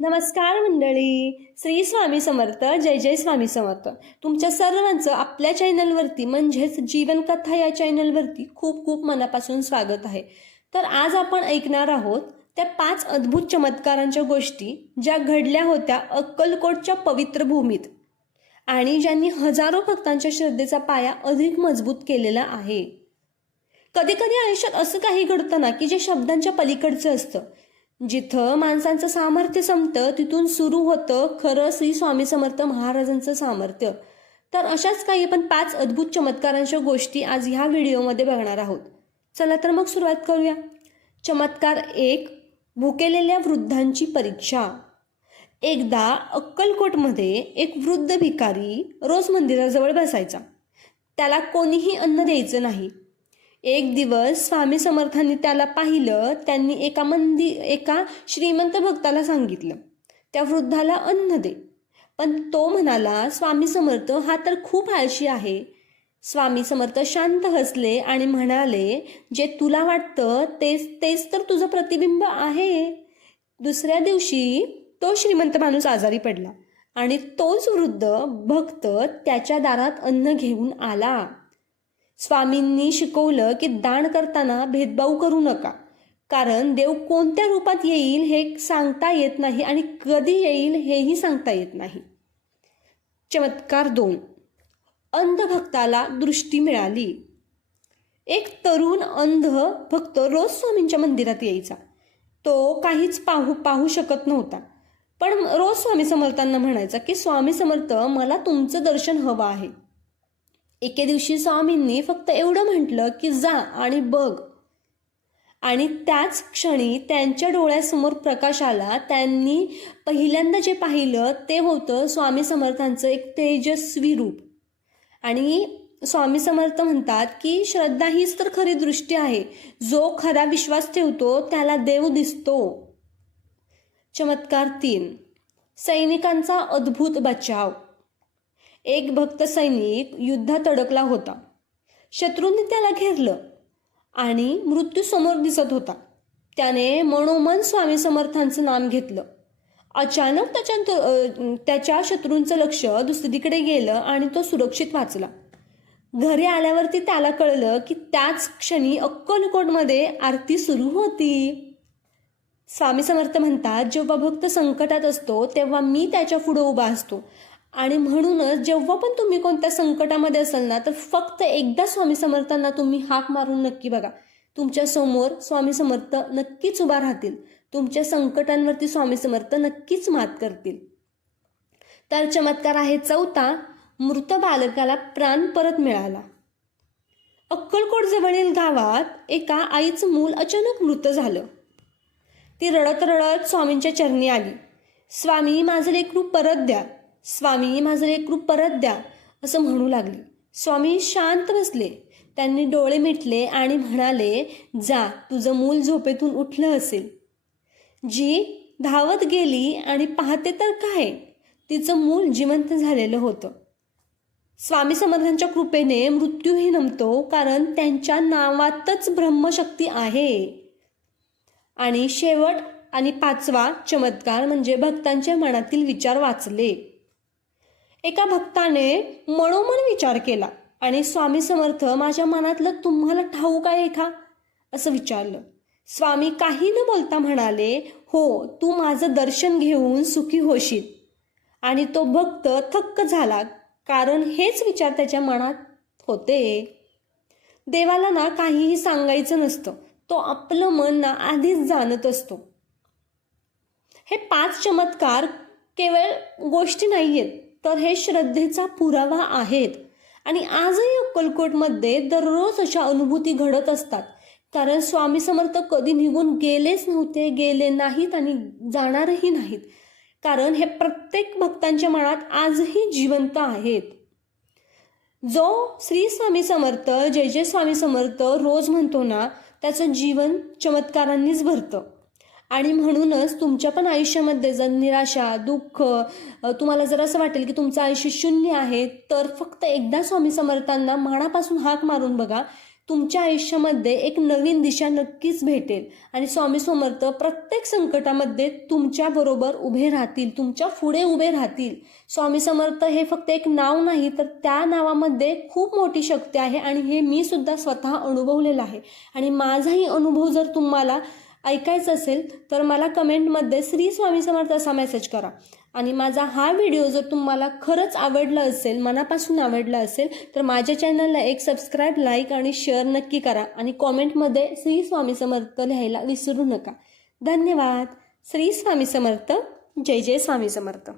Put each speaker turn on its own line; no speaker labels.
नमस्कार मंडळी. श्री स्वामी समर्थ जय जय स्वामी समर्थ. तुमच्या सर्वांचं आपल्या चॅनलवरती म्हणजेच जीवनकथा या चॅनलवरती खूप खूप मनापासून स्वागत आहे. तर आज आपण ऐकणार आहोत त्या पाच अद्भुत चमत्कारांच्या गोष्टी ज्या घडल्या होत्या अक्कलकोटच्या पवित्र भूमीत आणि ज्यांनी हजारो भक्तांच्या श्रद्धेचा पाया अधिक मजबूत केलेला आहे. कधी कधी आयुष्यात असं काही घडतं ना की जे शब्दांच्या पलीकडचं असतं. जिथं माणसांचं सामर्थ्य संपतं तिथून सुरू होतं खरं श्री स्वामी समर्थ महाराजांचं सामर्थ्य. तर अशाच काही आपण पाच अद्भुत चमत्कारांच्या गोष्टी आज ह्या व्हिडिओमध्ये बघणार आहोत. चला तर मग सुरुवात करूया. चमत्कार एक भुकेलेल्या वृद्धांची परीक्षा. एकदा अक्कलकोटमध्ये एक वृद्ध भिकारी रोज मंदिराजवळ बसायचा. त्याला कोणीही अन्न द्यायचं नाही. एक दिवस स्वामी समर्थांनी त्याला पाहिलं त्यांनी एका मंदी एका श्रीमंत भक्ताला सांगितलं त्या वृद्धाला अन्न दे. पण तो म्हणाला स्वामी समर्थ हा तर खूप आळशी आहे. स्वामी समर्थ शांत हसले आणि म्हणाले जे तुला वाटतं तेच तेच तर तुझं प्रतिबिंब आहे. दुसऱ्या दिवशी तो श्रीमंत माणूस आजारी पडला आणि तोच वृद्ध भक्त त्याच्या दारात अन्न घेऊन आला. स्वामींनी शिकवलं की दान करताना भेदभाव करू नका. कारण देव कोणत्या रूपात येईल हे सांगता येत नाही आणि कधी येईल हेही सांगता येत नाही. चमत्कार दोन. अंध भक्ताला दृष्टी मिळाली. एक तरुण अंध भक्त रोज स्वामींच्या मंदिरात यायचा. तो काहीच पाहू पाहू शकत नव्हता. पण रोज स्वामी समर्थांना म्हणायचा की स्वामी समर्थ मला तुमचं दर्शन हवं आहे. एके दिवशी स्वामींनी फक्त एवढं म्हटलं की जा आणि बघ. आणि त्याच क्षणी त्यांच्या डोळ्यासमोर प्रकाश आला. त्यांनी पहिल्यांदा जे पाहिलं ते होतं स्वामी समर्थांचं एक तेजस्वी रूप. आणि स्वामी समर्थ म्हणतात की श्रद्धा हीच तर खरी दृष्टी आहे. जो खरा विश्वास ठेवतो त्याला देव दिसतो. चमत्कार तीन. सैनिकांचा अद्भुत बचाव. एक भक्त सैनिक युद्धात अडकला होता. शत्रूंनी त्याला घेरलं आणि मृत्यू समोर दिसत होता. त्याने मनोमन स्वामी समर्थांचं नाम घेतलं. अचानक त्याच्या त्याच्या शत्रूंचं लक्ष दुसरीकडे गेलं आणि तो सुरक्षित वाचला. घरी आल्यावरती त्याला कळलं की त्याच क्षणी अक्कलकोटमध्ये आरती सुरू होती. स्वामी समर्थ म्हणतात जेव्हा भक्त संकटात असतो तेव्हा मी त्याच्या पुढं उभा असतो. आणि म्हणूनच जेव्हा पण तुम्ही कोणत्या संकटामध्ये असाल ना तर फक्त एकदा स्वामी समर्थांना तुम्ही हाक मारून नक्की बघा. तुमच्यासमोर स्वामी समर्थ नक्कीच उभा राहतील. तुमच्या संकटांवरती स्वामी समर्थ नक्कीच मात करतील. तर चमत्कार आहे चौथा मृत बालकाला प्राण परत मिळाला. अक्कलकोट जवळील गावात एका आईचं मूल अचानक मृत झालं. ती रडत रडत स्वामींच्या चरणी आली. स्वामी माझं लेकरू परत द्या. स्वामी माझं लेकरू परत द्या असं म्हणू लागली. स्वामी शांत बसले. त्यांनी डोळे मिटले आणि म्हणाले जा तुझं मूल झोपेतून उठलं असेल. जी धावत गेली आणि पाहते तर काय? तिचं मूल जिवंत झालेलं होतं. स्वामी समर्थांच्या कृपेने मृत्यूही नमतो कारण त्यांच्या नावातच ब्रह्मशक्ती आहे. आणि शेवट आणि पाचवा चमत्कार म्हणजे भक्तांच्या मनातील विचार वाचले. एका भक्ताने मनोमन विचार केला आणि स्वामी समर्थ माझ्या मनातलं तुम्हाला ठाऊक आहे का असं विचारलं. स्वामी काही न बोलता म्हणाले हो तू माझं दर्शन घेऊन सुखी होशील. आणि तो भक्त थक्क झाला कारण हेच विचार त्याच्या मनात होते. देवाला ना काहीही सांगायचं नसतं. तो आपलं मन ना आधीच जाणत असतो. हे पाच चमत्कार केवळ गोष्टी नाही आहेत तर हे श्रद्धेचा पुरावा आहेत. आणि आजही अक्कलकोटमध्ये दररोज अशा अनुभूती घडत असतात. कारण स्वामी समर्थ कधी निघून गेलेच नव्हते गेले नाहीत आणि जाणारही नाहीत. कारण हे प्रत्येक भक्तांच्या मनात आजही जिवंत आहेत. जो श्री स्वामी समर्थ जय जय स्वामी समर्थ रोज म्हणतो ना त्याचं जीवन चमत्कारांनीच भरतं. आणि म्हणूनच तुमच्या पण आयुष्यामध्ये जर निराशा दुःख तुम्हाला जर असं वाटेल की तुमचं आयुष्य शून्य आहे तर फक्त एकदा स्वामी समर्थांना मनापासून हाक मारून बघा. तुमच्या आयुष्यामध्ये एक नवीन दिशा नक्कीच भेटेल. आणि स्वामी समर्थ प्रत्येक संकटामध्ये तुमच्याबरोबर उभे राहतील तुमच्यापुढे उभे राहतील. स्वामी समर्थ हे फक्त एक नाव नाही तर त्या नावामध्ये खूप मोठी शक्ती आहे आणि हे मी सुद्धा स्वतः अनुभवलेलं आहे. आणि माझाही अनुभव जर तुम्हाला ऐकायचं असेल तर मला कमेंटमध्ये श्री स्वामी समर्थ असा मेसेज करा. आणि माझा हा व्हिडिओ जर तुम्हाला खरंच आवडला असेल मनापासून आवडला असेल तर माझ्या चॅनलला एक सबस्क्राईब लाईक आणि शेअर नक्की करा. आणि कॉमेंटमध्ये श्री स्वामी समर्थ लिहायला विसरू नका. धन्यवाद. श्री स्वामी समर्थ. जय जय स्वामी समर्थ.